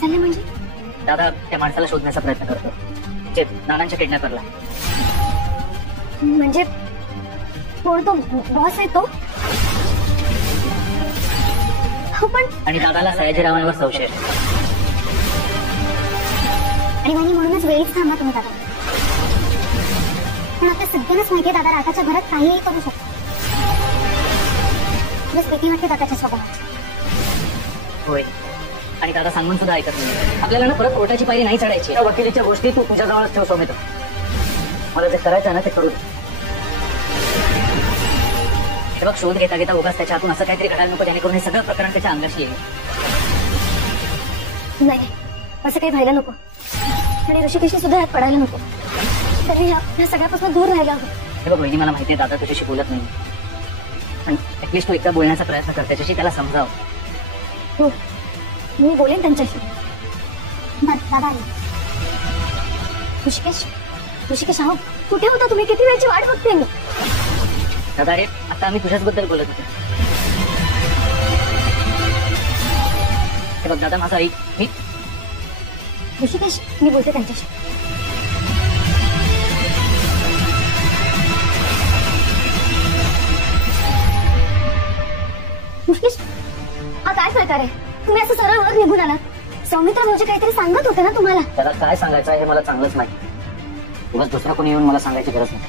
चाललंय म्हणजे? दादा त्या माणसाला शोधण्याचा प्रयत्न करतो जे नानांच्या किडनॅपरला. म्हणजे कोण तो बॉस आहे तो? हो पण आणि दादाला सयाजीरावांवर संशय आहे. आणि म्हणूनच वेळीच थांबा तुम्ही दादा. पण आता सगळ्यांनाच माहितीये दादा राधाच्या घरात काहीही करू शकतो. भीती वाटते दादाच्या स्वभावाची. होय आणि दादा सांगून सुद्धा ऐकत नाही. आपल्याला ना परत कोर्टाची पायरी नाही चढायची. त्या वकिलीच्या गोष्टी तू तुझ्या जवळच ठेव सौमित्र. मला जे करायचं ना ते करू दे. हे बघ शोध घेता घेता उगाच त्याच्या हातून असं काहीतरी घडायला नको जेणेकरून हे सगळं प्रकरण त्याच्या अंगाशी येईल. नाही असं काही व्हायला नको आणि ऋषिकेशी सुद्धा यात पडायला नको. तरी या सगळ्यापासून दूर राहायला हवं. हे बघ वहिनी मला माहितीये दादा तुझ्याशी बोलत नाही पण ऍटलीस्ट तू एकदा बोलण्याचा प्रयत्न कर त्याच्याशी. त्याला समजाव. हो मी बोलेन त्यांच्याशी. दादा ऋषिकेश आहो कुठे होता तुम्ही? किती वेळची वाट बघते मी. दादा रे आता आम्ही तुझ्याच बोलत होतो. हे बघ दादा माझा मी ऋषिकेश मी बोलते त्यांच्याशी. ऋषिकेश हा काय प्रकार आहे? तुम्ही असं सरळ वर निघून आला. सौमित्र भाऊजी काहीतरी सांगत होते ना तुम्हाला? त्याला काय सांगायचं आहे हे मला चांगलंच माहिती. उगाच दुसरं कोणी येऊन मला सांगायची गरज नाही.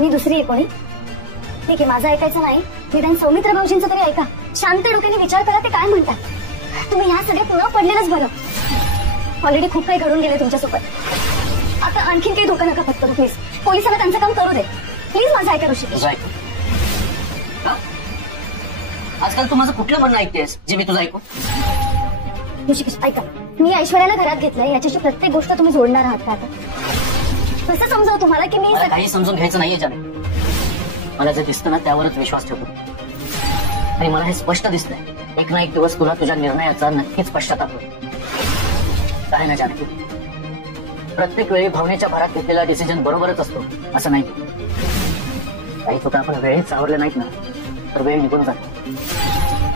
मी दुसरी आहे कोणी? ठीक आहे माझं ऐकायचं नाही. निदान सौमित्र भाऊजींचं तरी ऐका. शांत डोक्याने विचार करा ते काय म्हणतात. तुम्ही ह्या सगळ्यात न पडलेलंच बरं. ऑलरेडी खूप काही घडून गेले तुमच्यासोबत. आता आणखीन काही धोका नका पत्करू प्लीज. पोलिसांना त्यांचं काम करू दे प्लीज. माझं ऐका ऋषिकेश. आजकाल तू माझं कुठलं म्हणणं ऐकतेस जे मी तुझं ऐकू? ऋषिकेश ऐका मी ऐश्वर्याला घरात घेतलंय याच्याशी प्रत्येक गोष्ट तुम्ही जोडणार आहात का? आता कसं समजावं तुम्हाला की मी काही समजून घ्यायचं नाहीये जाणे. मला जे दिसतं ना त्यावरच विश्वास ठेवतो आणि मला हे स्पष्ट दिसतंय एक ना एक दिवस तुला तुझ्या निर्णयाचा नक्कीच पश्चाताप होईल. काय ना जाणे प्रत्येक वेळी भावनेच्या भरात घेतलेला डिसिजन बरोबरच असतो असं नाही. काही चुका आपण वेळेत सावरले नाहीत ना तर वेळ निघून जाते.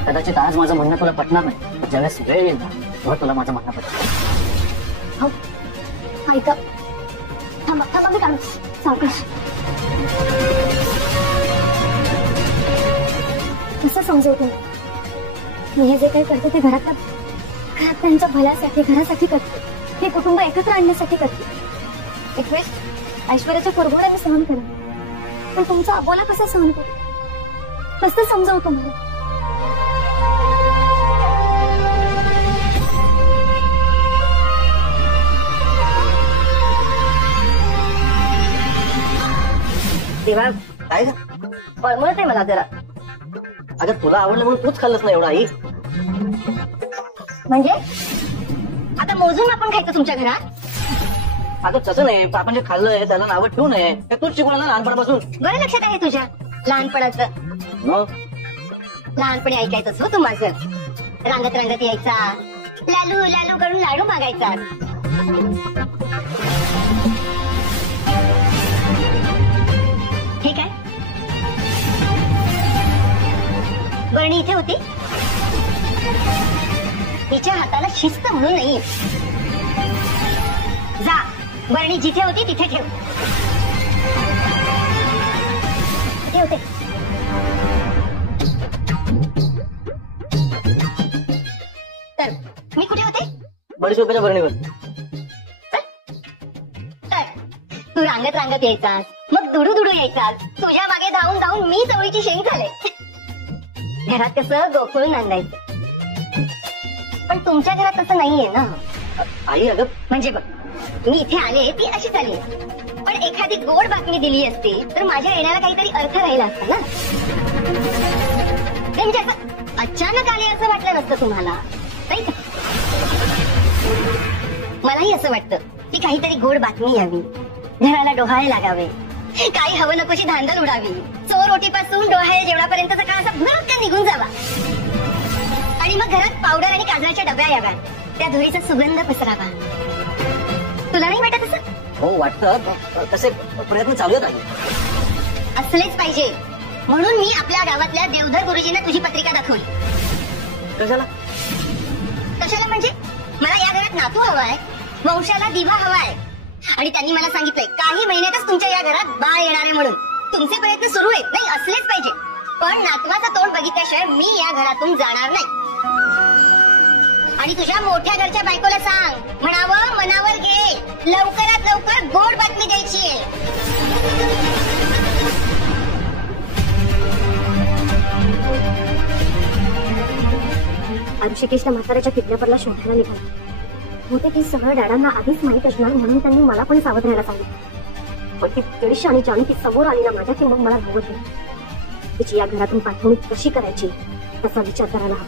कदाचित आज माझं म्हणणं तुला पटणार नाही पण ज्यावेळेस वेळ येईल ना तेव्हा तुला माझं म्हणणं पटेल. हो ऐका थांबा मी काढू सावकाश. कसं समजवतो मी हे जे काही करते ते घरात त्यांच्या भल्यासाठी घरासाठी करते. हे कुटुंब एकत्र आणण्यासाठी करते. एक वेळेस ऐश्वर्याच्या कुरघोड्या मी सहन केला पण तुमचा अबोला कसा सहन करू? कसं समजावं तुम्हाला? तेव्हा काय पळमळते मला जरा. अगं तुला आवडलं म्हणून तूच खाल्लंस ना एवढं आई. म्हणजे आता मोजून आपण खायचं तुमच्या घरात? अगं तसं नाही. आपण जे खाल्लंय त्याला नावं ठेवू नये. हे तूच शिकवलं ना लहानपणापासून. बरं लक्षात आहे तुझ्या लहानपणाचं. लहानपणी ऐकायचंच हो तू माझं. रांगत रांगत यायचा लालू लालू करून लाडू मागायचा. ठीक आहे बरणी इथे होती. तिच्या हाताला शिस्त म्हणून नाही. जा बरणी जिथे होती तिथे ठेव. ठेवते. तर मी कुठे होते? बडीशोपेच्या बरणीवर. तर तू रांगत रांगत यायचास मग दुडू दुडू यायचास. तुझ्या मागे धावून धावून मी चवळीची शेंग झाले. घरात कसं गोकुळून आणलायचं पण तुमच्या घरात तसं नाहीये ना आई. अगं म्हणजे बघ मी इथे आले ती अशीच आली पण एखादी गोड बातमी दिली असती तर माझ्या येण्याला काहीतरी अर्थ राहिला असता ना. ते म्हणजे असं अचानक आले असं वाटलं नसतं तुम्हाला नाही का? मलाही असं वाटतं की काहीतरी गोड बातमी यावी. घराला डोहाळे लागावे. काही हवं नकोशी धांदल उडावी. चोर रोटीपासून डोहाळे जेवणापर्यंतचा काळ असा भरकन निघून जावा आणि मग घरात पावडर आणि काजळाच्या डब्या याव्या. त्या धुळीचा सुगंध पसरावा. तुला नाही वाटत असं? हो वाटतं. तसे प्रयत्न चालू आहेत. असलेच पाहिजे म्हणून मी आपल्या गावातल्या देवधर गुरुजींना तुझी पत्रिका दाखवली. कशाला? कशाला म्हणजे? मला या घरात नातू हवाय, वंशाला दिवा हवाय, आणि त्यांनी मला सांगितलंय काही महिन्यातच तुमच्या या घरात बाळ येणार आहे म्हणून. तुमचे प्रयत्न सुरू आहेत, नाही असलेच पाहिजे, पण नातवाचं तोंड बघितल्याशिवाय मी या घरातून जाणार नाही. आणि तुझ्या मोठ्या घरच्या बायकोला सांग, म्हणावं मनावर घे, लवकरात लवकर गोड बातमी द्यायची आहे. ऋषिकेशला म्हाताऱ्याच्या किडनॅपरला शोधायला निघाला होते. ते सगळं डॅडांना आधीच माहित असणार म्हणून त्यांनी मला पण सावध राहायला सांगितलं. पण ती तिडशी आणि जानकी समोर आली ना माझ्या, की मग मला नवत नाही. तिची या घरातून पाठवणूक कशी करायची त्याचा विचार करायला हवा.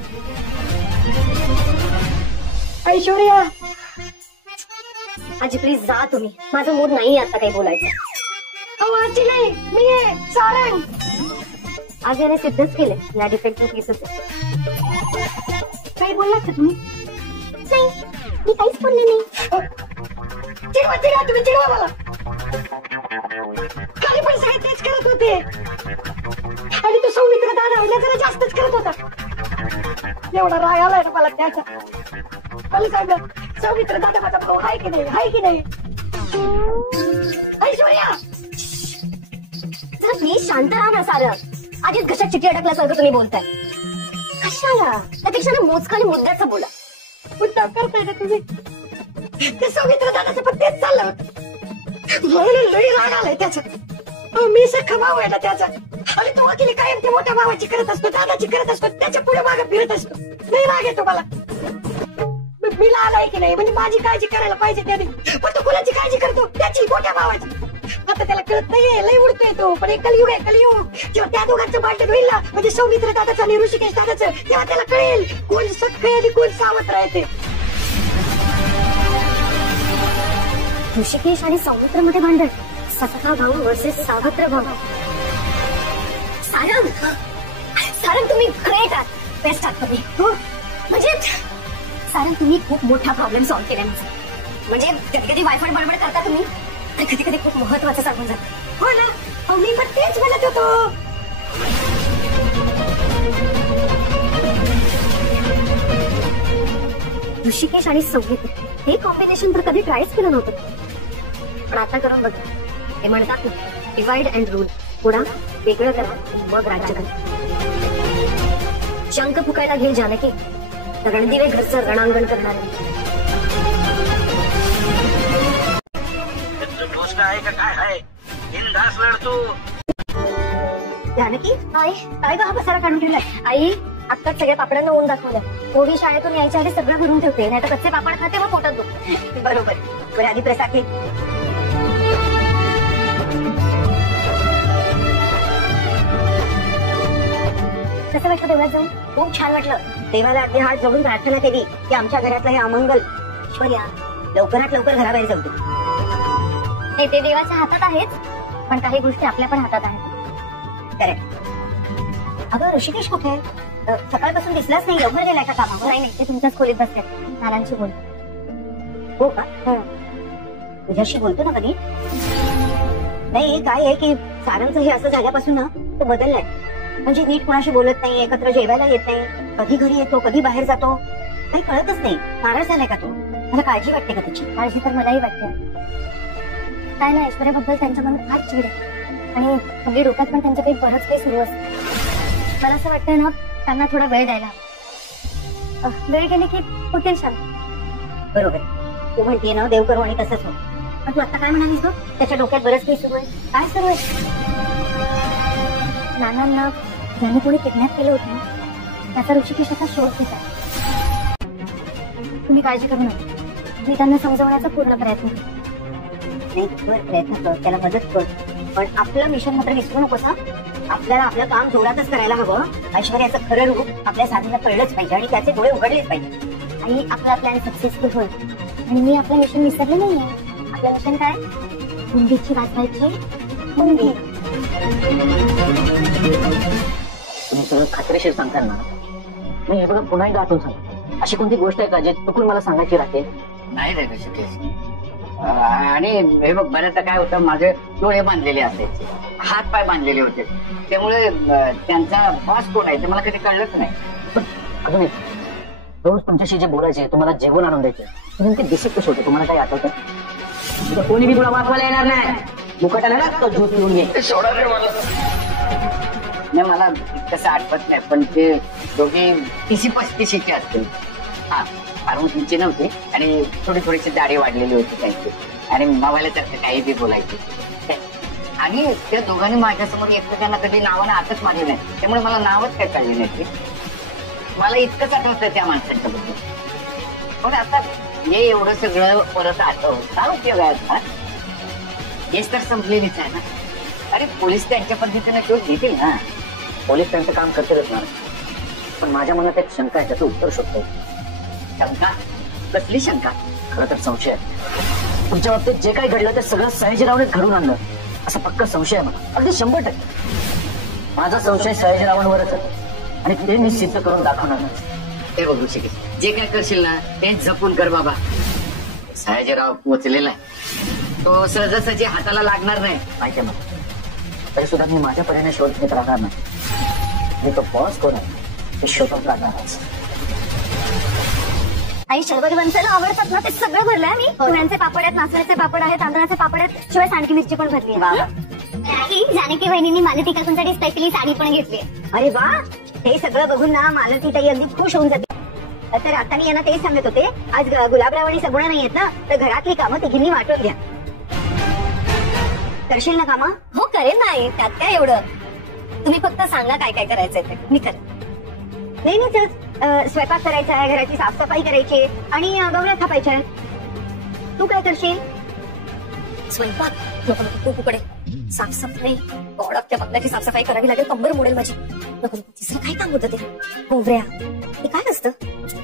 ऐश्वर्या, आजी प्लीज जा तुम्ही, माझं मूड नाही आता काही बोलायचं. आजी नाही, मी आहे सारंग. आज याने सिद्धच केले या डिफेक्टिव्ह केसेस. काही बोललात का तुम्ही? नाही, मी काहीच बोलले नाही. चिडवा चिडवा, तुम्ही चिडवा मला. खाली पण साहेब तेच करत होते, आणि तो सौमित्र दादा जरा जास्तच करत होता. एवढा राग आलाय ना मला त्याचा. मला सांगा, सौमित्र दादा माझा भाऊ आहे की नाही, आहे की नाही? ऐश्वर्या, जरा प्लीज शांत राहा ना. सारं आधीच घशात चिठी अडकल्यासारखं तुम्ही बोलताय. कशाला? त्यापेक्षा ना मोजकाने मुद्द्याचं बोला. मुद्दा करताय ना तुम्ही. ते सौमित्र दादाचं पण तेच चाललं होतं, म्हणून लई राग आलाय त्याचा. मी सख्खा भाऊ आहे ना त्याचा, आणि तो वकिली कायम ते मोठ्या भावाची करत असतो, दादाची करत असतो, त्याच्या पुढे मागे फिरत असतो. लई राग येतो मला. मी लहान आहे की नाही, म्हणजे माझी काळजी करायला पाहिजे त्याने, पण तो कुणाची काळजी करतो? त्याची, मोठ्या भावाची. आता त्याला कळत नाहीये, लई उडतोय तो. पण एक कलियुग आहे, कलियुग. जेव्हा त्या दोघांचं भांडण होईल ना, म्हणजे सौमित्र दादाचं आणि ऋषिकेश दादाचं, तेव्हा त्याला कळेल कोण सख्खे आणि कोण सावत्र राहते. ऋषिकेश आणि सौमित्र मध्ये भांडण, सख्खा भाऊ वर्सेस सावत्र भाऊ. सारंग, सारंग तुम्ही ग्रेट आहात, बेस्ट आहात तुम्ही. हो म्हणजे सारंग तुम्ही खूप मोठा प्रॉब्लेम सॉल्व्ह केला. म्हणजे कधी कधी वायफाय बडबड करता तुम्ही, तर कधी कधी खूप महत्वाचं सांगून जात. हो ना, मी पण तेच म्हणत होतो. ऋषिकेश आणि सौमित्र हे कॉम्बिनेशन तर कधी ट्रायच केलं नव्हतं, पण आता करून बघा. ते म्हणतात ना, डिवाइड अँड रूल. पुढा वेगळं करा, मग राज्य करा. शंख फुकायला घे जानकी, रणदिवे घरचं रणांगण करणार. गोष्ट आहे का काय आहे? बिनधास्त लढतो. जानकी, आई काय का हा पसारा काढून ठेवलाय? आई आत्ताच सगळ्या पापडांना ऊन दाखवलं. ओवी शाळेतून यायच्या आधी सगळं भरून ठेवते, नाही तर कच्चे पापड खाते व पोटात दुखते. बरोबर. बरं आधी प्रसाद घे. कसं वाटलं देवळात जाऊन? खूप छान वाटलं. देवाला अगदी हात जोडून प्रार्थना केली की आमच्या घरातलं हे अमंगल ऐश्वर्या लवकरात लवकर घराबाहेर जाऊ दे. ते देवाच्या हातात आहेच, पण काही गोष्टी आपल्या पण हातात आहेत. करेक्ट. अगं ऋषिकेश कुठे आहे? सकाळपासून दिसलाच नाही. लवकर गेलाय का कामावर? नाही, ते तुमच्याच खोलीत बसले, नानांशी बोल. हो का? तुझ्याशी बोलतो ना कधी? नाही, काय आहे की सारंगचं हे असं झाल्यापासून ना तो बदललाय. म्हणजे नीट कोणाशी बोलत नाही, एकत्र जेवायला येत नाही, कधी घरी येतो कधी बाहेर जातो, काही कळतच नाही. नाराज झालाय का तो? मला काळजी वाटते का त्याची? काळजी तर मलाही वाटते. काय ना, ऐश्वर्याबद्दल त्यांच्या मनात फार चीड आहे, आणि हल्ली डोक्यात पण त्यांचं काही बरंच काही सुरू असतं. मला असं वाटतंय ना, त्यांना थोडा वेळ द्यायला. वेळ गेले की होतील शांत. बरोबर. तू म्हणतीये ना देव करू आणि तसंच हो. पण तू आता काय म्हणालीस गं? त्याच्या डोक्यात बरंच काही सुरू आहे. काय सुरू आहे? नानांना ज्यांनी कोणी किडनॅप केलं होतं ना, त्याचा ऋषिकेशाचा शोध घेत आहे. तुम्ही काळजी करू नका, मी त्यांना समजवण्याचा पूर्ण प्रयत्न करतो. नाही, प्रयत्न कर, त्याला मदत कर, पण आपलं मिशन मात्र विसरू नकोस हा. आपल्याला आपलं काम जोरातच करायला हवं. ऐश्वर्याचं खरं रूप आपल्या साधीला कळलंच पाहिजे आणि त्याचे डोळे उघडलेच पाहिजे. आणि आपला प्लॅन सक्सेसफुल होईल. आणि मी आपलं मिशन विसरले नाहीये. आपलं मिशन काय? मुंडीची वाचवायची मुंडी. तुम्ही सगळं खात्रीशीर सांगताल ना? मी हे बघा पुन्हा एकदा आठवून सांग, अशी कोणती गोष्ट आहे का जे चुकून मला सांगायची राहते? नाही रे ऋषिकेश. आणि हे बघ, बऱ्याचदा काय होतं, माझे डोळे बांधलेले असायचे, हात पाय बांधलेले होते, त्यामुळे त्यांचा बॉस कोण आहे ते मला कधी कळलंच नाही. अजून एक, रोज तुमच्याशी जे बोलायचे, तुम्हाला जेवण आणून द्यायचे, नेमके दिसत कसे होते तुम्हाला काही आठवतं? तिथं कोणी बी तुला वाचवायला येणार नाही. मुकटाला ना तो ज्यूस पिऊन घे. सोडा रे मला. नाही मला कसं आठवत नाही, पण ते दोघे 30-35चे असतील. हा फार उंची नव्हती आणि थोडीशी दाढी वाढलेली होती त्यांची आणि मावाला तर काही बी बोलायची. आणि त्या दोघांनी माझ्यासमोर एकमेकांना कधी नावानं हातच मारले नाही, त्यामुळे मला नावच काय कळले नाही. मला इतकंच आठवतं त्या माणसाच्या बद्दल. पण आता हे एवढं सगळं परत आठवून काय उपयोग आहे आता? हेच तर संपलेलीच आहे ना. अरे पोलीस त्यांच्या पद्धतीने शोध घेतील ना. पोलीस त्यांचं काम करतीलच ना, पण माझ्या मनात एक शंका आहे, त्याचं उत्तर शोधतो. शंका? कसली शंका? खरं तर संशय आहे. तुमच्या बाबतीत जे काही घडलं ते सगळं सयाजीरावनेच घडून आणलं असा पक्का संशय आहे मला, अगदी 100%. माझा संशय सयाजीरावांवरच आहे आणि ते मी सिद्ध करून दाखवणार. ते बघू शकेल, जे काय करशील ना ते जपून कर बाबा. सयाजीराव पोचलेला आहे, तो सहजासहजी हाताला लागणार नाही. माहिती आहे मला, तरी सुद्धा मी माझ्या परीने शोध घेत राहणार नाही. मी तो बॉस कोण आहे ते शोधून राहणारच. आई शर्वरी वंशाला आवडतात ना, ते सगळं भरलंय मी. पुण्याचे पापड आहेत, नाचण्याचे पापड आहेत, तांदळाचे पापड आहेत, शिवाय सांडकी मिरची पण भरली आहे. जानकी वहिनींनी मालती काकूंसाठी स्पेशली साडी पण घेतली. अरे वा, हे सगळं बघून ना मालती ताई अगदी खुश होऊन जाते. तर आता मी यांना तेच सांगत होते, आज गुलाबराव आणि सगुणा नाही आहेत ना, तर घरातली कामं तिघींनी वाटून घ्या. करशील ना कामं? हो करेन नाही, त्यात काय एवढं. तुम्ही फक्त सांगा काय काय करायचंय ते मी करेन. नाही नाही तर स्वयंपाक करायचा आहे, घराची साफसफाई करायची आणि गवऱ्या थापायच्या आहेत. तू काय करशील? स्वयंपाक नको नको, तू पुकडे साफसफाई, गॉडच्या बंगल्याची साफसफाई करावी लागेल, कंबर मोडेल माझी. नको, तिसरं काय काम होतं ते? गोवऱ्या हे काय असतं?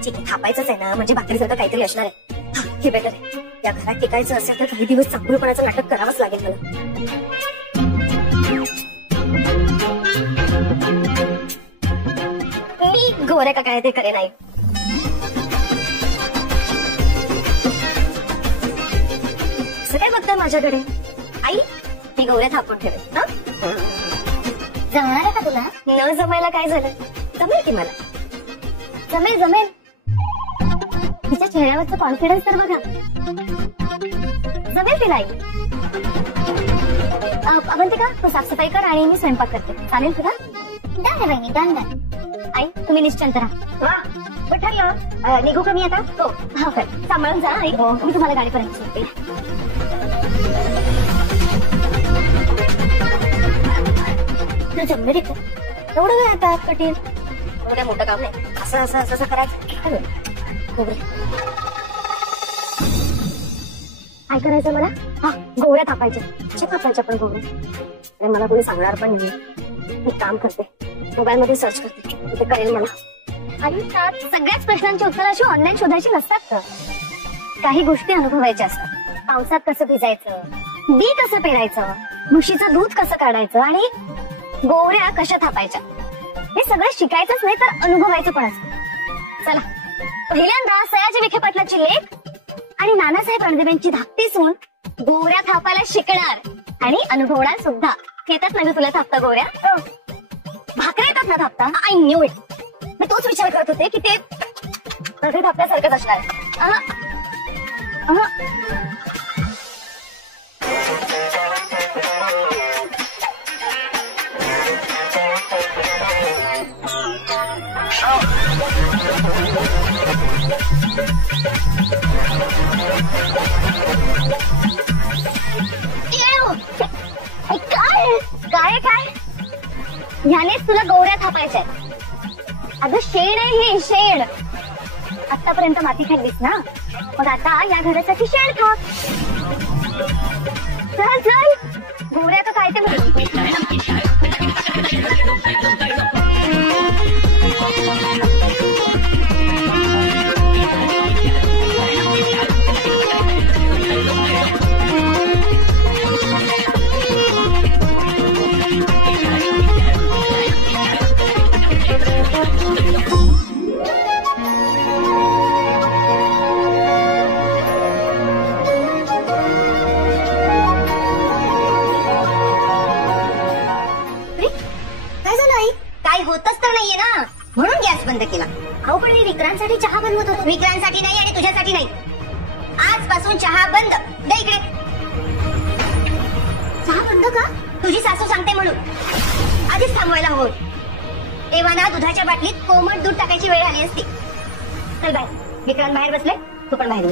ठीक आहे, थापायचंच आहे ना, म्हणजे भाकरीसारखं काहीतरी असणार आहे. हा हे बेटर आहे. या घरात टिकायचं असेल तर काही दिवस चांगलपणाचं नाटक करावंच लागेल मला. मी गोवऱ्या का काय ते करे नाही. असं काय बघताय माझ्याकडे? आई मी गौऱ्या थापून ठेवेल. जमणार आहे का तुला? न जमायला काय झालं? जमेल की मला. जमेल जमेल. तिच्या चेहऱ्यावरचा कॉन्फिडन्स तर बघा. जमेल तिला आई. अवंतिका तू साफसफाई कर आणि मी स्वयंपाक करते, चालेल तुला? डन बहिणी, डन डन. आई तुम्ही निश्चिंत राहा. वा ठरलं. निघू का मी आता? हो हा कर. सांभाळून जा आई. मी तुम्हाला गाडीपर्यंत सोडते. जमले रे एवढं वेळ आता कठीण एवढं मोठं काम नाही. असं असं असं असं करायचं. काय करायचं मला? हा गोवऱ्या थापायच्या. कशा थापायच्या पण गोवऱ्या? मला कोणी सांगणार पण नाही. मी काम करते, मोबाईल मध्ये सर्च करते, ते कळेल मला. आणि त्यात सगळ्याच प्रश्नांची उत्तर अशी ऑनलाईन शोधायची नसतात. काही गोष्टी अनुभवायच्या असतात. पावसात कसं भिजायचं, बी कसं पेरायचं, म्हशीचं दूध कसं काढायचं आणि गोवऱ्या कशा थापायच्या, हे सगळं शिकायचंच नाही तर अनुभवायचं पण असतं. चला पहिल्यांदा सयाजी विखे पाटलाची लेख आणि नानासाहेब रणदिवेंची धाकटी सून गोवऱ्या थापायला शिकणार आणि अनुभवणार सुद्धा. येतात ना तुला थापता गोवऱ्या? भाकऱ्या येतात ना थापता? I knew it. मी तोच विचार करत होते की ते भाकरी थापल्यासारखंच असणार आहे. काय काय ह्यानेच तुला गोवऱ्या थापायच्या? अगं शेण आहे हे, शेण. आतापर्यंत माती खाल्लीस ना, मग आता या घरासाठी शेण खा. चल चल, गोवऱ्या तर काय ते पण मी विक्रांतसाठी चहा बनवत होतो. विक्रांतसाठी नाही आणि तुझ्यासाठी नाही. आजपासून चहा बंद. दे इकडे. चहा बंद का? तुझी सासू सांगते म्हणून. आधीच थांबवायला हवं. तेव्हा ना दुधाच्या बाटलीत कोमट दूध टाकायची वेळ आली असती. चल बाहेर. विक्रांत बाहेर बसले, तू पण बाहेर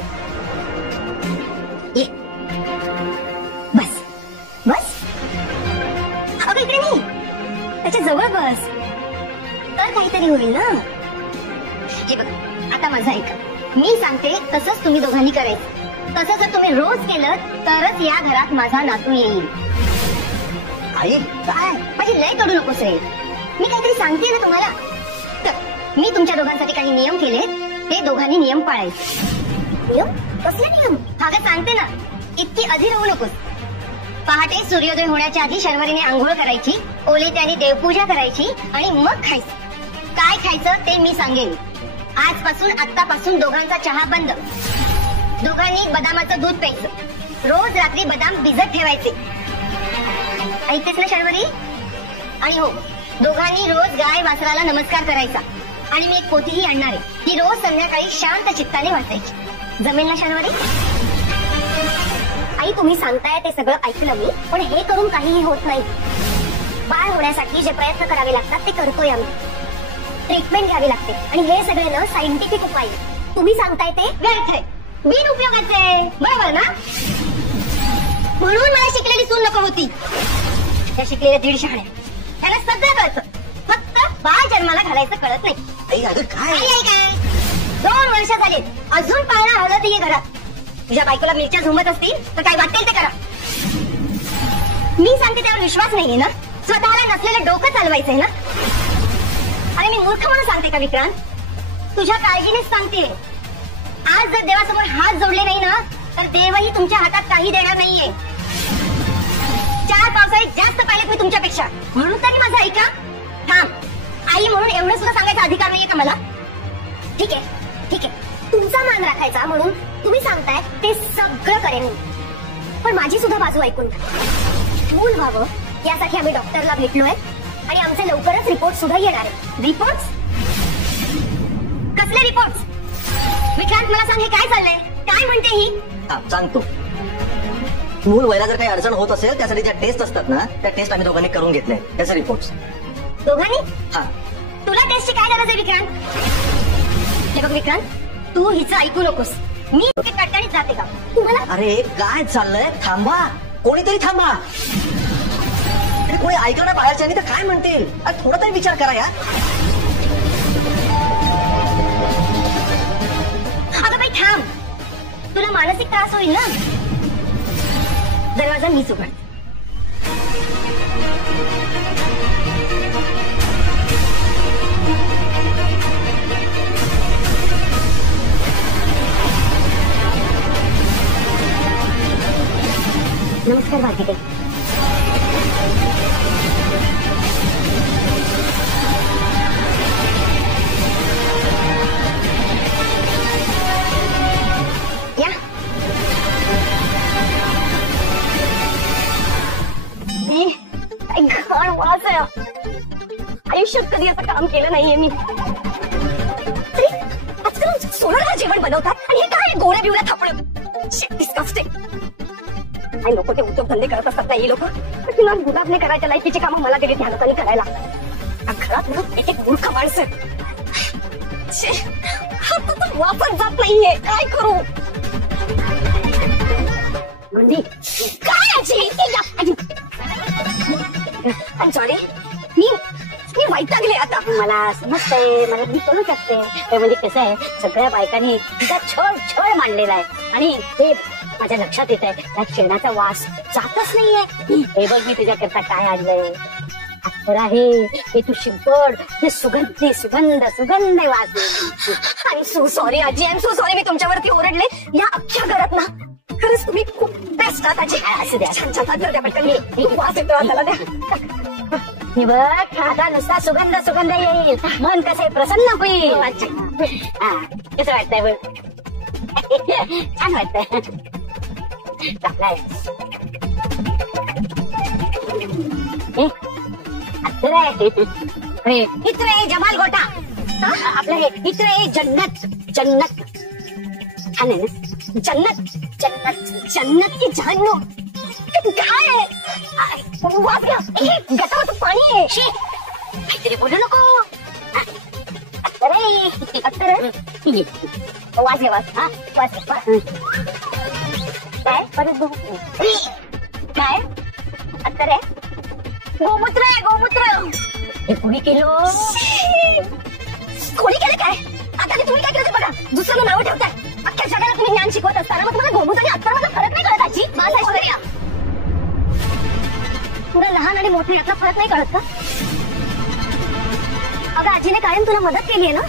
ये. बस बस. अगं इकडे नाही, त्याच्या जवळ बस. तर काहीतरी होईल ना. हे बघ, आता माझं ऐका. मी सांगते तसंच तुम्ही दोघांनी करायचं. तसं जर तुम्ही रोज केलं तरच या घरात माझा नातू येईल. आई काय माझी लय कडू नकोस रे. मी काहीतरी सांगते ना तुम्हाला. तर मी तुमच्या दोघांसाठी काही नियम केले, ते दोघांनी नियम पाळायचे. नियम? कसले नियम? अगं सांगते ना, इतकी अधी राहू नकोस. पहाटे सूर्योदय होण्याच्या आधी शर्वरीने आंघोळ करायची, ओलित्याने देवपूजा करायची आणि मग खायचं. काय खायचं ते मी सांगेन. आजपासून आत्तापासून दोघांचा चहा बंद. दोघांनी बदामाचं दूध प्यायचं. रोज रात्री बदाम भिजत ठेवायचे. ऐकतेस ना शर्वरी? आणि हो, दोघांनी रोज गाय वासराला नमस्कार करायचा. आणि मी एक पोथीही आणणार आहे, ती रोज संध्याकाळी शांत चित्ताने वाचायची. जमेल ना शर्वरी? आई तुम्ही सांगताय ते सगळं ऐकलं मी, पण हे करून काहीही होत नाही. बाळ होण्यासाठी जे प्रयत्न करावे लागतात ते करतोय आम्ही. ट्रीटमेंट घ्यावी लागते आणि हे सगळे न सायंटिफिक उपाय. तुम्ही सांगताय ते व्यर्थ आहे, बिनउपयोगाचे. बरोबर ना? म्हणून मला शिकलेली सून नको होती. त्या शिकलेल्या 1.5 शहाण्या. त्याला सगळं कळतं, फक्त बाळ जन्माला घालायचं कळत नाही. आई अगं काय काय 2 वर्ष झालेत, अजून पाळणा हवं नाहीये घरात. तुझ्या बायकोला मिरच्या झुंबत असतील तर काय वाटेल ते करा. मी सांगते त्यावर विश्वास नाहीये ना? स्वतःला नसलेलं डोकं चालवायचंय ना? आणि मी मूर्ख म्हणून सांगते का विक्रांत? तुझ्या काळजीनेच सांगते. आज जर देवासमोर हात जोडले नाही ना, तर देवही तुमच्या हातात काही देणार नाहीये. 4 पावसाळे जास्त पाहिलेत मी तुमच्यापेक्षा, म्हणून तरी माझं ऐका. थांब. आई म्हणून एवढं सुद्धा सांगायचा अधिकार नाहीये का मला? ठीक आहे, ठीक आहे. तुमचा मान राखायचा म्हणून तुम्ही सांगताय ते सगळं करेन मी. पण माझी सुद्धा बाजू ऐकून घ्या. मूल व्हावं यासाठी आम्ही डॉक्टरला भेटलोय आणि आमचे लवकरच रिपोर्ट सुद्धा येणार आहे. रिपोर्ट्स? कसले रिपोर्ट्स? विक्रांत मला सांग, हे काय चाललंय? काय म्हणते ही? सांगतो. मूल व्हायला जर काही अडचण होत असेल त्यासाठी ज्या टेस्ट असतात ना, त्या टेस्ट आम्ही दोघांनी करून घेतल्या. त्याचे रिपोर्ट्स. दोघांनी? हा. तुला टेस्टची काय गरज आहे विक्रांत? हे बघ विक्रांत, तू हिचं ऐकू नकोस. मी कटकणीत जाते का तुम्हाला? अरे काय चाललंय? थांबा, कोणीतरी थांबा. अरे कोणी ऐकलं ना बाहेरच्यानी तर काय म्हणतील? थोडा तरी विचार करा या. अगं बाई थांब, तुला मानसिक त्रास होईल ना. दरवाजा मीच उघड. नमस्कार भारती. या. काय घाण वास आहे. आयुष्यात कधी असं काम केलं नाहीये मी. आजकाल सोनाला जेवण बनवतात आणि हे काय गोळ्या बिवळ्या थापडं. डिस्कस्टिंग. आणि लोक ते उद्योगधंदे करत असतात ना ही लोक. तुला गुलाबने करायच्या लायकीची कामं मला दिली ध्यान लोकांनी करायला. घरात ना एक एक मूर्ख माणसं. वापर जात नाहीये, काय करू? काय आय सॉरी. मी वैतागले आता. मला समजतंय, मला मी करू शकते. म्हणजे कसं आहे, सगळ्या बायकांनी तिचा छळ मांडलेला आहे आणि हे माझ्या लक्षात येत आहे. त्या शेणाचा वास जातच नाहीये. हे बघ मी तुझ्याकरता काय आणलंय. अत्तर आहे हे, तू शिंपड. हे सुगंध वास. आय एम सो सॉरी आजी, आय एम सो सॉरी. मी तुमच्यावरती ओरडले. या अख्ख्या घरात ना खरंच तुम्ही खूप बेस्ट आहात आजी. असं द्या, छान छान द्या पटकन. वास येतो त्याला द्या. हे बघ, आता नुसता सुगंध येईल. मन कसं प्रसन्न होईल. कसं वाटतंय बघ? छान वाटतंय. इत्रे जमाल गोटा. आपलं हे मित्र आहे जन्नत. जन्नत छान आहे ना? जन्नत जन्नत जन्नत की जहन्नुम. काय आहे? वास घ्या. गटावरचं पाणी आहे. शी, काहीतरी बोलू नको. अरे वास घ्या. वास. हा वास घ्या. काय परत बघू. काय अत्तर आहे? गोमूत्र आहे. गोमूत्र हे कोणी केलं? कोणी केलं काय? आता ते तुम्ही काय केलं ते बघा. दुसऱ्याला नावं ठेवताय. अख्ख्या जगाला तुम्ही ज्ञान शिकवत असताना मग तुम्हाला गोमूत्र आणि अत्तरमध्ये फरक नाही कळत आजी? माझा ऐश्वर्या, तुला लहान आणि मोठे यातला फरक नाही कळत का? अगं आजीने कायम तुला मदत केली आहे ना.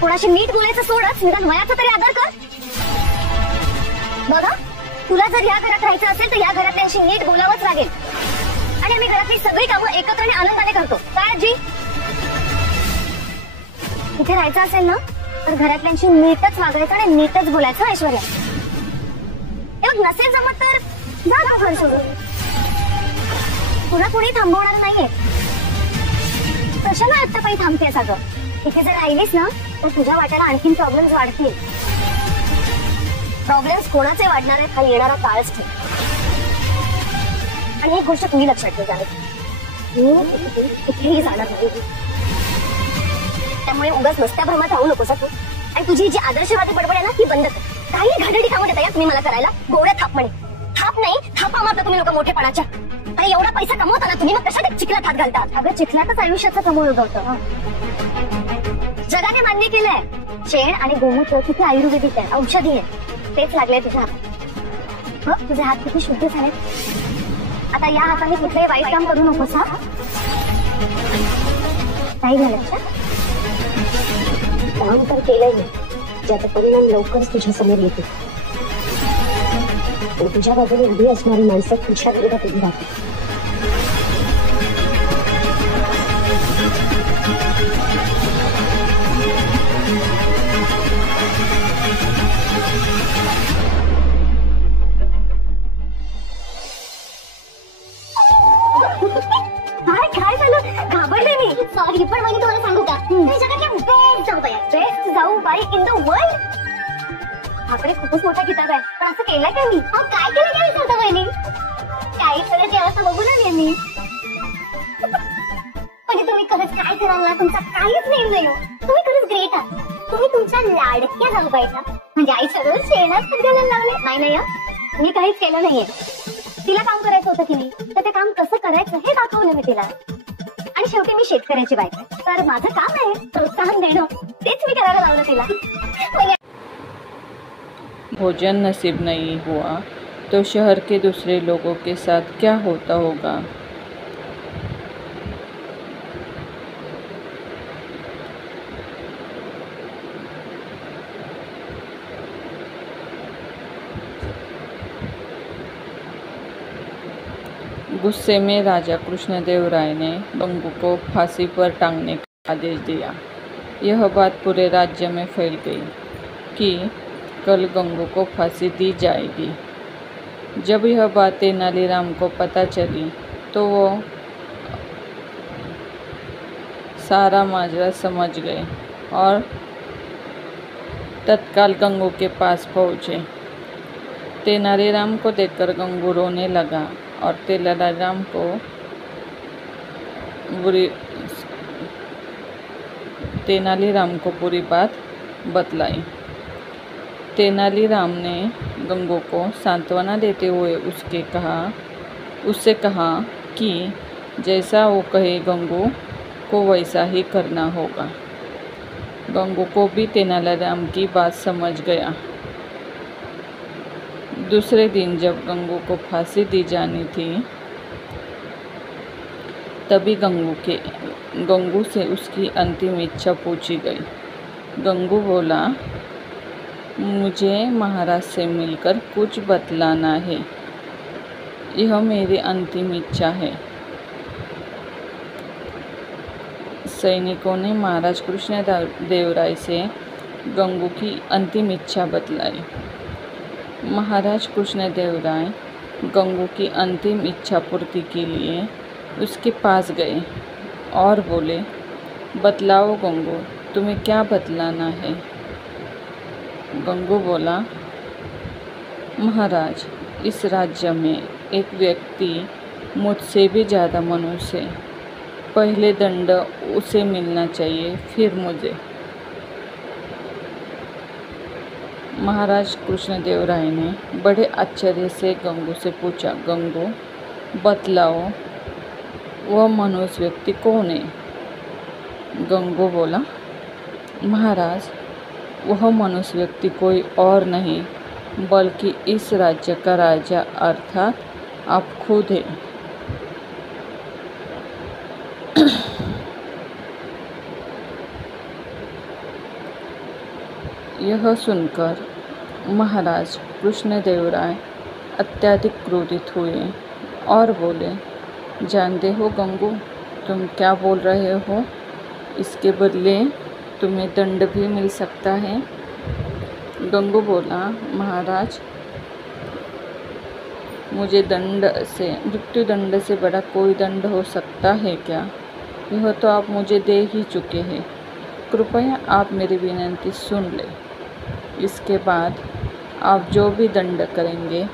कोणाशी नीट बोलायचं सोडच, निदान वयाचा तरी आदर कर. बघा, तुला जर या घरात राहायचं असेल तर या घरातल्यांशी नीट बोलावंच लागेल. आणि आम्ही घरातली सगळी कामं एकत्र आणि आनंदाने करतो. काय आजी? इथे राहायचं असेल ना तर घरातल्यांशी नीटच वागायचं आणि नीटच बोलायचं. ऐश्वर्या, एवढं नसेल जमत तर जा ना घर सोडून. तुला कोणी थांबवणार नाहीये. कशाला आत्ता काही थांबतेस? अगं इथे जर राहिलीस ना तर तुझ्या वाट्याला आणखीन प्रॉब्लेम्स वाढतील. प्रॉब्लेम्स कोणाचे वाढणार आहेत हा येणारा काळच ठेव. आणि एक गोष्ट तुम्ही लक्षात ठेवा, कुठेही जाणार नाही. त्यामुळे उगाच नसत्या भ्रमात राहू नकोस तू. आणि तुझी जी आदर्शवादी बडबड आहे ना ती बंद कर. काही घाणेरडी कामं देता या तुम्ही मला करायला. गोड्या थाप म्हणे. थाप नाही, थापा मारता तुम्ही लोक मोठेपणाच्या. आणि एवढा पैसा कमवता ना तुम्ही, मग कशात चिखलात हात घालतात? अगं चिखलातच आयुष्याचं कमवलं होतं. जगाने मान्य केलंय शेण आणि गोमूत्र किती आयुर्वेदिक आहे, औषधी आहे. तेच लागले तुझ्या हातात. तुझे हात किती शुद्ध झाले. आता या हाताने कुठलंही वाईट काम करू नकोस. हा काही झालं काम तर केलंय ज्याचा परिणाम लवकरच तुझ्या समोर येतो. आणि तुझ्या बाजूने उभी असणारी माणसं तुझ्या विरोधात उभी राहतात. काय झालं? घाबरले मी. सॉरी, पण मी तुम्हाला सांगू का बेस्ट जाऊ बाई इन द वर्ल्ड. आपले खूपच मोठा किताब आहे, पण असं केलंय का मी? काय केलं काय विचारता बहिणी? काही सगळं जेव्हा बघून आले मी. म्हणजे तुम्ही खरंच काय कराल ना, तुमचा काहीच नेम नाही हो. तुम्ही खरंच ग्रेट आहात. तुम्ही तुमच्या लाडक्या जाऊ बाईचा म्हणजे आई सगळं शेणात सगळ्याला लावले. नाही मी काहीच केलं नाहीये. तिला काम करायचं होतं की नाही, तर ते काम कसं करायचं हे दाखवलं मी तिला. आणि शेवटी मी शेतकऱ्याची बायको, तर माझं काम आहे प्रोत्साहन देणं. तेच मी करायला लावलं तिला. भोजन नसीब नहीं हुआ तो शहर के दूसरे लोगों के साथ क्या होता होगा। गुस्से में राजा कृष्णदेव राय ने गंगू को फांसी पर टांगने का आदेश दिया। यह बात पूरे राज्य में फैल गई कि कल गंगू को फांसी दी जाएगी। जब यह बात तेनालीराम को पता चली तो वो सारा माजरा समझ गए और तत्काल गंगू के पास पहुँचे। तेनालीराम को देखकर गंगू रोने लगा और तेनालीराम को पूरी बात बतलाई। तेनालीराम ने गंगू को सांत्वना देते हुए उससे कहा कि जैसा वो कहे गंगू को वैसा ही करना होगा। गंगू को भी तेनालीराम की बात समझ गया। दूसरे दिन जब गंगू को फांसी दी जानी थी तभी गंगू से उसकी अंतिम इच्छा पूछी गई। गंगू बोला, मुझे महाराज से मिलकर कुछ बतलाना है, यह मेरी अंतिम इच्छा है। सैनिकों ने महाराज कृष्णदेव राय से गंगू की अंतिम इच्छा बतलाई। महाराज कृष्णदेव राय गंगू की अंतिम इच्छा पूर्ति के लिए उसके पास गए और बोले, बतलाओ गंगू, तुम्हें क्या बतलाना है? गंगू बोला, महाराज, इस राज्य में एक व्यक्ति मुझसे भी ज़्यादा मनुष्य है। पहले दंड उसे मिलना चाहिए, फिर मुझे। महाराज कृष्णदेव राय ने बड़े आश्चर्य से गंगू से पूछा, गंगू बतलाओ, वह मनुष्य व्यक्ति कौन है? गंगू बोला, महाराज, वह मनुष्य व्यक्ति कोई और नहीं बल्कि इस राज्य का राजा अर्थात आप खुद हैं। यह सुनकर महाराज कृष्णदेव राय अत्यधिक क्रोधित हुए और बोले, जानते हो गंगू, तुम क्या बोल रहे हो? इसके बदले तुम्हें दंड भी मिल सकता है। गंगू बोला, महाराज, मुझे मृत्यु दंड से बड़ा कोई दंड हो सकता है क्या? यह तो आप मुझे दे ही चुके हैं। कृपया आप मेरी विनती सुन लें। इसके बाद आप जो भी दंड करेंगे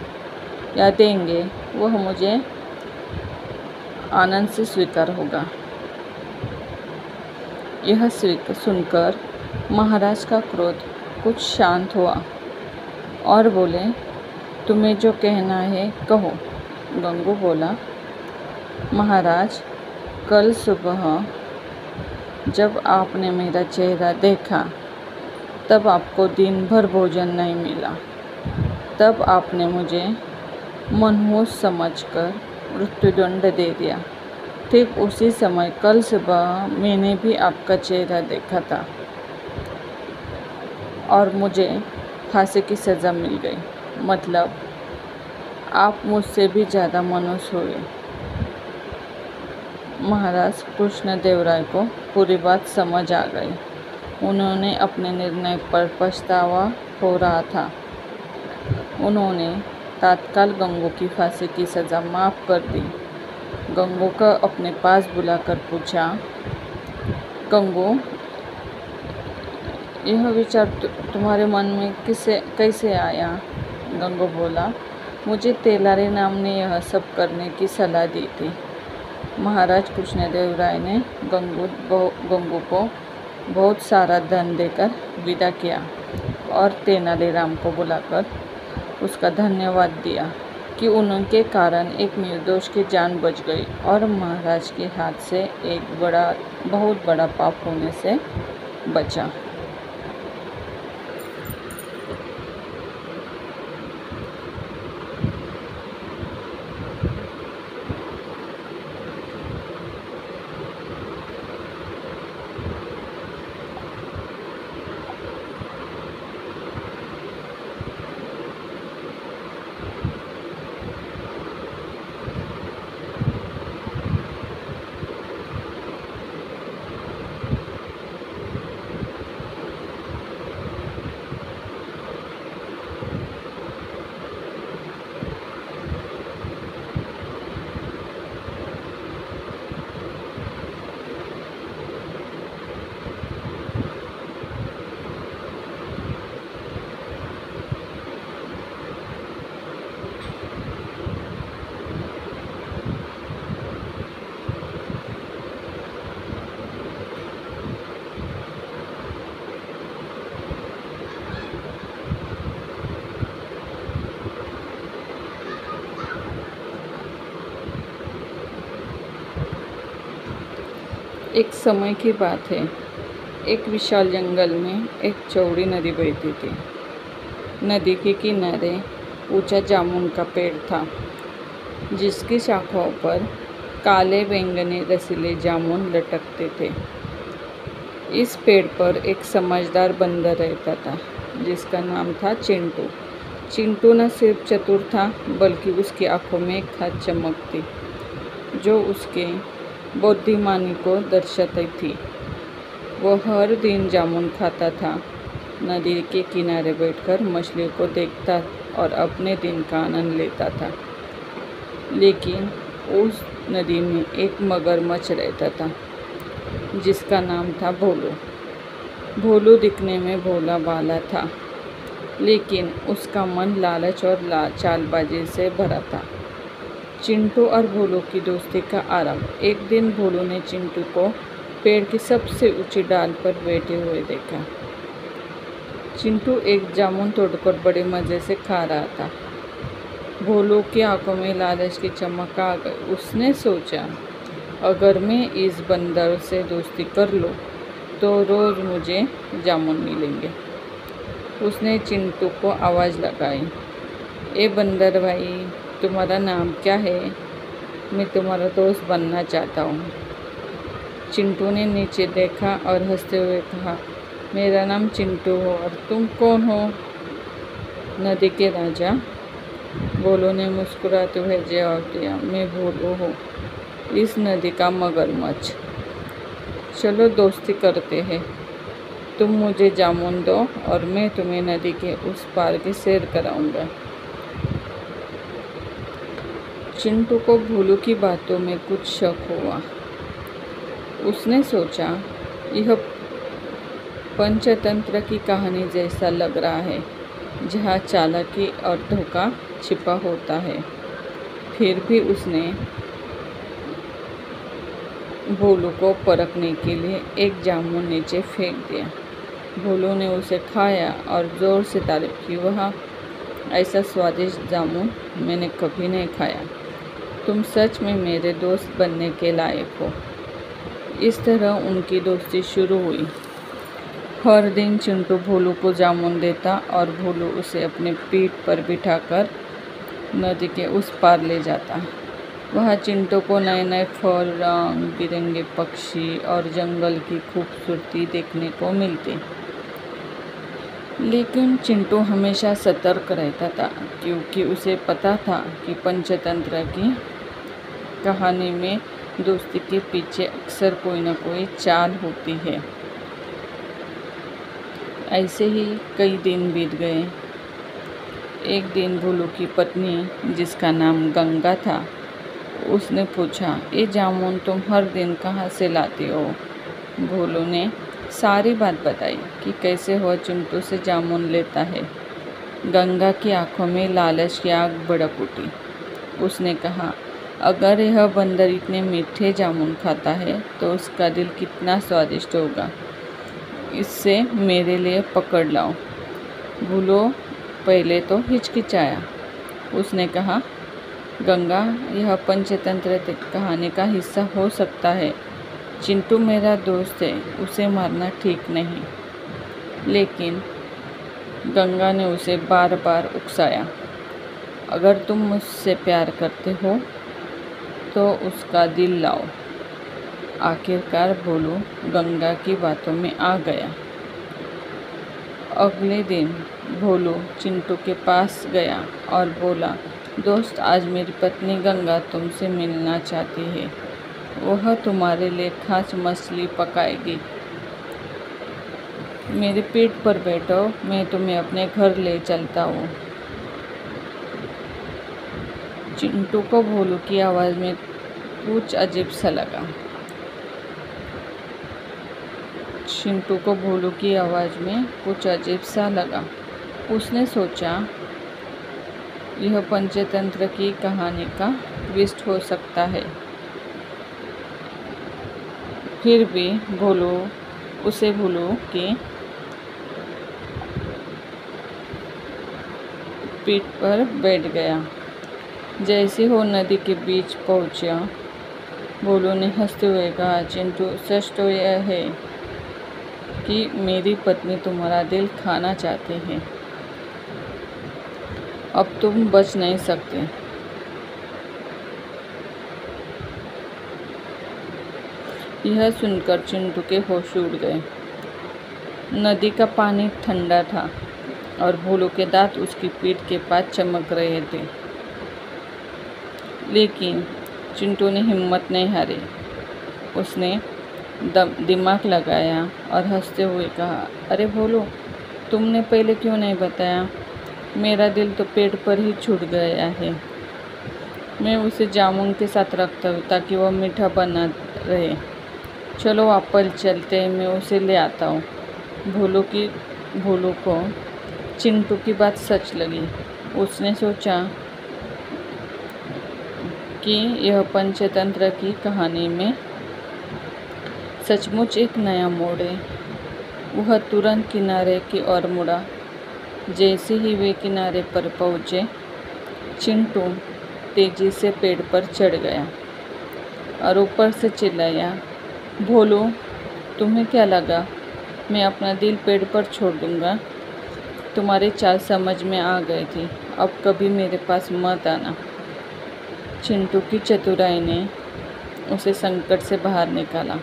या देंगे वह मुझे आनंद से स्वीकार होगा। यह सुनकर महाराज का क्रोध कुछ शांत हुआ और बोले, तुम्हें जो कहना है कहो। गंगू बोला, महाराज, कल सुबह जब आपने मेरा चेहरा देखा तब आपको दिन भर भोजन नहीं मिला। तब आपने मुझे मनहूस समझकर मृत्युदंड दे दिया। ठीक उसी समय कल सुबह मैंने भी आपका चेहरा देखा था और मुझे फांसी की सज़ा मिल गई। मतलब आप मुझसे भी ज़्यादा मनुष्य हुए। महाराज कृष्णदेव राय को पूरी बात समझ आ गई। उन्होंने अपने निर्णय पर पछतावा हो रहा था। उन्होंने तत्काल गंगू की फांसी की सज़ा माफ़ कर दी। गंगू को अपने पास बुलाकर पूछा, गंगू, यह विचार तुम्हारे मन में कैसे आया? गंगू बोला, मुझे तेलारी नाम ने यह सब करने की सलाह दी थी। महाराज कृष्णदेव राय ने गंगू को बहुत सारा धन देकर विदा किया और तेनालीराम को बुलाकर उसका धन्यवाद दिया कि उनके कारण एक निर्दोष की जान बच गई और महाराज के हाथ से एक बहुत बड़ा पाप होने से बचा। एक समय की बात है। एक विशाल जंगल में एक चौड़ी नदी बहती थी। नदी के किनारे ऊंचा जामुन का पेड़ था, जिसकी शाखाओं पर काले बैंगनी रसीले जामुन लटकते थे। इस पेड़ पर एक समझदार बंदर रहता था, जिसका नाम था चिंटू। चिंटू न सिर्फ चतुर था, बल्कि उसकी आंखों में एक खास चमक थी, जो उसके बुद्धिमानी को दर्शाती थी। वह हर दिन जामुन खाता था, नदी के किनारे बैठकर मछलियों को देखता और अपने दिन का आनंद लेता था। लेकिन उस नदी में एक मगरमच्छ रहता था, जिसका नाम था भोलू। भोलू दिखने में भोला भाला था, लेकिन उसका मन लालच और चालबाजी से भरा था। चिंटू और भोलू की दोस्ती का आरंभ। एक दिन भोलू ने चिंटू को पेड़ की सबसे ऊंची डाल पर बैठे हुए देखा। चिंटू एक जामुन तोड़कर बड़े मज़े से खा रहा था। भोलू की आंखों में लालच की चमक आ गई। उसने सोचा, अगर मैं इस बंदर से दोस्ती कर लूं तो रोज़ मुझे जामुन मिलेंगे। उसने चिंटू को आवाज़ लगाई, ए बंदर भाई, तुम्हारा नाम क्या है? मैं तुम्हारा दोस्त बनना चाहता हूँ। चिंटू ने नीचे देखा और हंसते हुए कहा, मेरा नाम चिंटू हो और तुम कौन हो? नदी के राजा। भोलू ने मुस्कुराते हुए जवाब दिया, मैं भोलू हूँ, इस नदी का मगरमच्छ। चलो दोस्ती करते हैं। तुम मुझे जामुन दो और मैं तुम्हें नदी के उस पार की सैर कराऊंगा। चिंटू को भोलू की बातों में कुछ शक हुआ। उसने सोचा, यह पंचतंत्र की कहानी जैसा लग रहा है, जहाँ चालाकी और धोखा छिपा होता है। फिर भी उसने भोलू को परखने के लिए एक जामुन नीचे फेंक दिया। भोलू ने उसे खाया और ज़ोर से तारीफ की, वह ऐसा स्वादिष्ट जामुन मैंने कभी नहीं खाया। तुम सच में मेरे दोस्त बनने के लायक हो। इस तरह उनकी दोस्ती शुरू हुई। हर दिन चिंटू भोलू को जामुन देता और भोलू उसे अपने पीठ पर बिठाकर नदी के उस पार ले जाता। वहाँ चिंटू को नए नए फल, रंग बिरंगे पक्षी और जंगल की खूबसूरती देखने को मिलती। लेकिन चिंटू हमेशा सतर्क रहता था, क्योंकि उसे पता था कि पंचतंत्र की कहानी में दोस्ती के पीछे अक्सर कोई न कोई चाल होती है। ऐसे ही कई दिन बीत गए। एक दिन भोलू की पत्नी, जिसका नाम गंगा था, उसने पूछा, ये जामुन तुम हर दिन कहाँ से लाती हो? भोलू ने सारी बात बताई कि कैसे वह चिंटू से जामुन लेता है। गंगा की आंखों में लालच की आग भड़क उठी। उसने कहा, अगर यह बंदर इतने मीठे जामुन खाता है तो उसका दिल कितना स्वादिष्ट होगा। इससे मेरे लिए पकड़ लाओ। भोलू पहले तो हिचकिचाया। उसने कहा, गंगा, यह पंचतंत्र कहानी का हिस्सा हो सकता है। चिंटू मेरा दोस्त है, उसे मारना ठीक नहीं। लेकिन गंगा ने उसे बार बार उकसाया, अगर तुम मुझसे प्यार करते हो तो उसका दिल लाओ। आखिरकार भोलू गंगा की बातों में आ गया। अगले दिन भोलू चिंटू के पास गया और बोला, दोस्त, आज मेरी पत्नी गंगा तुमसे मिलना चाहती है। वह तुम्हारे लिए खास मछली पकाएगी। मेरे पीठ पर बैठो, मैं तुम्हें अपने घर ले चलता हूँ। चिंटू को भोलू की आवाज़ में कुछ अजीब सा लगा। चिंटू को भोलू की आवाज़ में कुछ अजीब सा लगा। उसने सोचा, यह पंचतंत्र की कहानी का ट्विस्ट हो सकता है। फिर भी भोलू की पीठ पर बैठ गया। जैसे वो नदी के बीच पहुंचा, भोलू ने हंसते हुए कहा, चिंटू, सच तो यह है कि मेरी पत्नी तुम्हारा दिल खाना चाहती है। अब तुम बच नहीं सकते। यह सुनकर चिंटू के होश उड़ गए। नदी का पानी ठंडा था और भोलू के दांत उसकी पीठ के पास चमक रहे थे। लेकिन चिंटू ने हिम्मत नहीं हारी। उसने दिमाग लगाया और हंसते हुए कहा, अरे भोलू, तुमने पहले क्यों नहीं बताया? मेरा दिल तो पेट पर ही छूट गया है। मैं उसे जामुन के साथ रखता हूँ ताकि वह मीठा बना रहे। चलो आप पल चलते हैं, मैं उसे ले आता हूँ। भोलू को चिंटू की बात सच लगी। उसने सोचा कि यह पंचतंत्र की कहानी में सचमुच एक नया मोड़ है। वह तुरंत किनारे की ओर मुड़ा। जैसे ही वे किनारे पर पहुँचे, चिंटू तेजी से पेड़ पर चढ़ गया और ऊपर से चिल्लाया, भोलू, तुम्हें क्या लगा मैं अपना दिल पेड़ पर छोड़ दूंगा? तुम्हारी चाल समझ में आ गई थी, अब कभी मेरे पास मत आना। चिंटू की चतुराई ने उसे संकट से बाहर निकाला।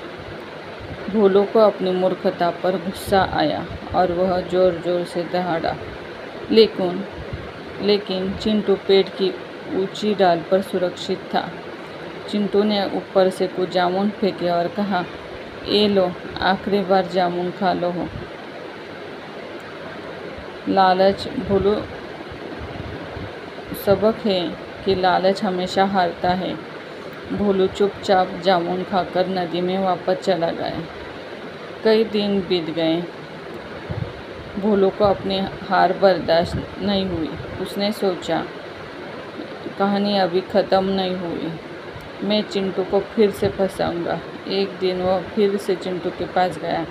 भोलू को अपनी मूर्खता पर गुस्सा आया और वह जोर जोर से दहाड़ा, लेकिन चिंटू पेड़ की ऊंची डाल पर सुरक्षित था। चिंटू ने ऊपर से कुछ जामुन फेंके और कहा, ये लो, आखिरी बार जामुन खा लो हो। लालच भोलू सबक है कि लालच हमेशा हारता है। भोलू चुपचाप जामुन खाकर नदी में वापस चला गया। कई दिन बीत गए। भोलू को अपनी हार बर्दाश्त नहीं हुई। उसने सोचा, कहानी अभी ख़त्म नहीं हुई, मैं चिंटू को फिर से फंसाऊंगा। एक दिन वह फिर से चिंटू के पास गया।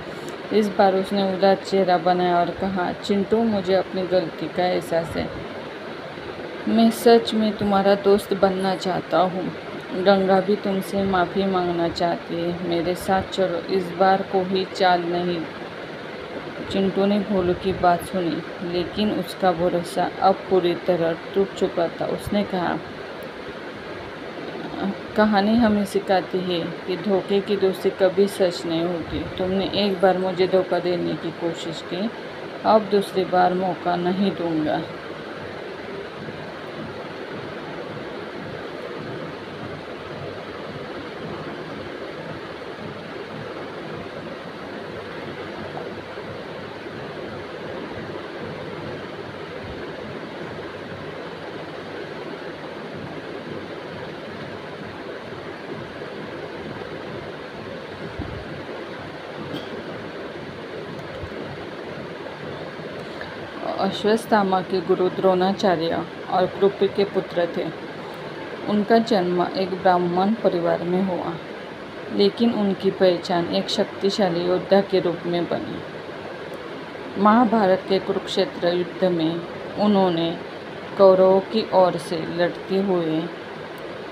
इस बार उसने उदास चेहरा बनाया और कहा, चिंटू, मुझे अपनी गलती का एहसास है। मैं सच में तुम्हारा दोस्त बनना चाहता हूँ। गंगा भी तुमसे माफ़ी मांगना चाहती है। मेरे साथ चलो, इस बार कोई चाल नहीं। चिंटू ने भोलू की बात सुनी, लेकिन उसका भरोसा अब पूरी तरह टूट चुका था। उसने कहा, कहानी हमें सिखाती है कि धोखे की दोस्ती कभी सच नहीं होती। तुमने एक बार मुझे धोखा देने की कोशिश की, अब दूसरी बार मौका नहीं दूंगा। अश्वत्थामा के गुरु द्रोणाचार्य और कृपि के पुत्र थे। उनका जन्म एक ब्राह्मण परिवार में हुआ, लेकिन उनकी पहचान एक शक्तिशाली योद्धा के रूप में बनी। महाभारत के कुरुक्षेत्र युद्ध में उन्होंने कौरवों की ओर से लड़ते हुए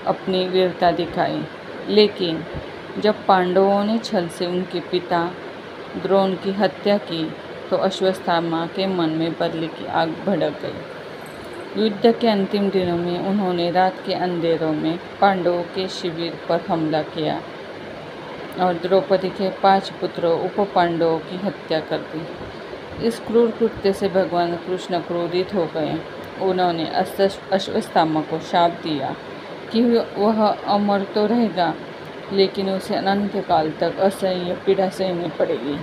अपनी वीरता दिखाई, लेकिन जब पांडवों ने छल से उनके पिता द्रोण की हत्या की तो अश्वत्थामा के मन में बदले की आग भड़क गई। युद्ध के अंतिम दिनों में उन्होंने रात के अंधेरों में पांडवों के शिविर पर हमला किया और द्रौपदी के 5 पुत्रों उप पांडवों की हत्या कर दी। इस क्रूर कृत्य से भगवान कृष्ण क्रोधित हो गए। उन्होंने अश्वत्थामा को शाप दिया कि वह अमर तो रहेगा, लेकिन उसे अनंत काल तक असह्य पीड़ा सहनी पड़ेगी।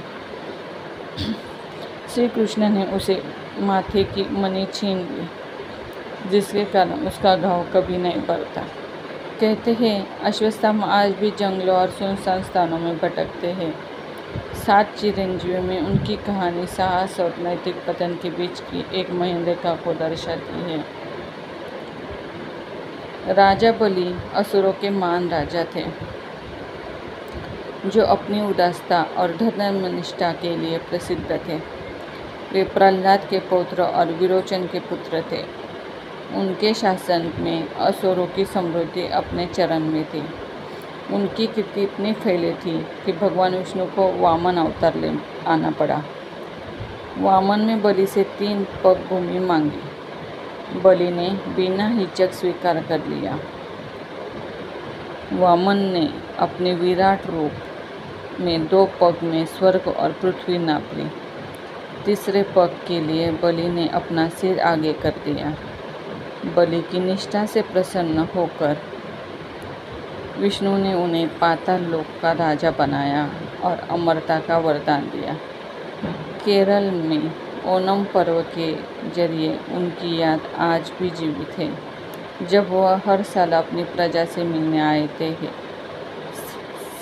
श्री कृष्ण ने उसे माथे की मणि छीन ली, जिसके कारण उसका घाव कभी नहीं भरता। कहते हैं अश्वत्थामा आज भी जंगलों और सुनसान स्थानों में भटकते हैं। 7 चिरंजीवियों में उनकी कहानी साहस और नैतिक पतन के बीच की एक महेंद्रता को दर्शाती है। राजा बलि असुरों के महान राजा थे, जो अपनी उदारता और धर्मनिष्ठा के लिए प्रसिद्ध थे। वे प्रहलाद के पौत्र और विरोचन के पुत्र थे। उनके शासन में असुरों की समृद्धि अपने चरण में थी। उनकी कीर्ति इतनी फैली थी कि भगवान विष्णु को वामन अवतार ले आना पड़ा। वामन ने बलि से 3 पग भूमि मांगी। बलि ने बिना हिचक स्वीकार कर लिया। वामन ने अपने विराट रूप में 2 पग में स्वर्ग और पृथ्वी नाप ली। तीसरे पग के लिए बलि ने अपना सिर आगे कर दिया। बलि की निष्ठा से प्रसन्न होकर विष्णु ने उन्हें पाताल लोक का राजा बनाया और अमरता का वरदान दिया। केरल में ओणम पर्व के जरिए उनकी याद आज भी जीवित है, जब वह हर साल अपनी प्रजा से मिलने आए थे।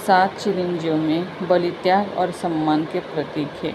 7 चिरंजीव में बलित्याग और सम्मान के प्रतीक है।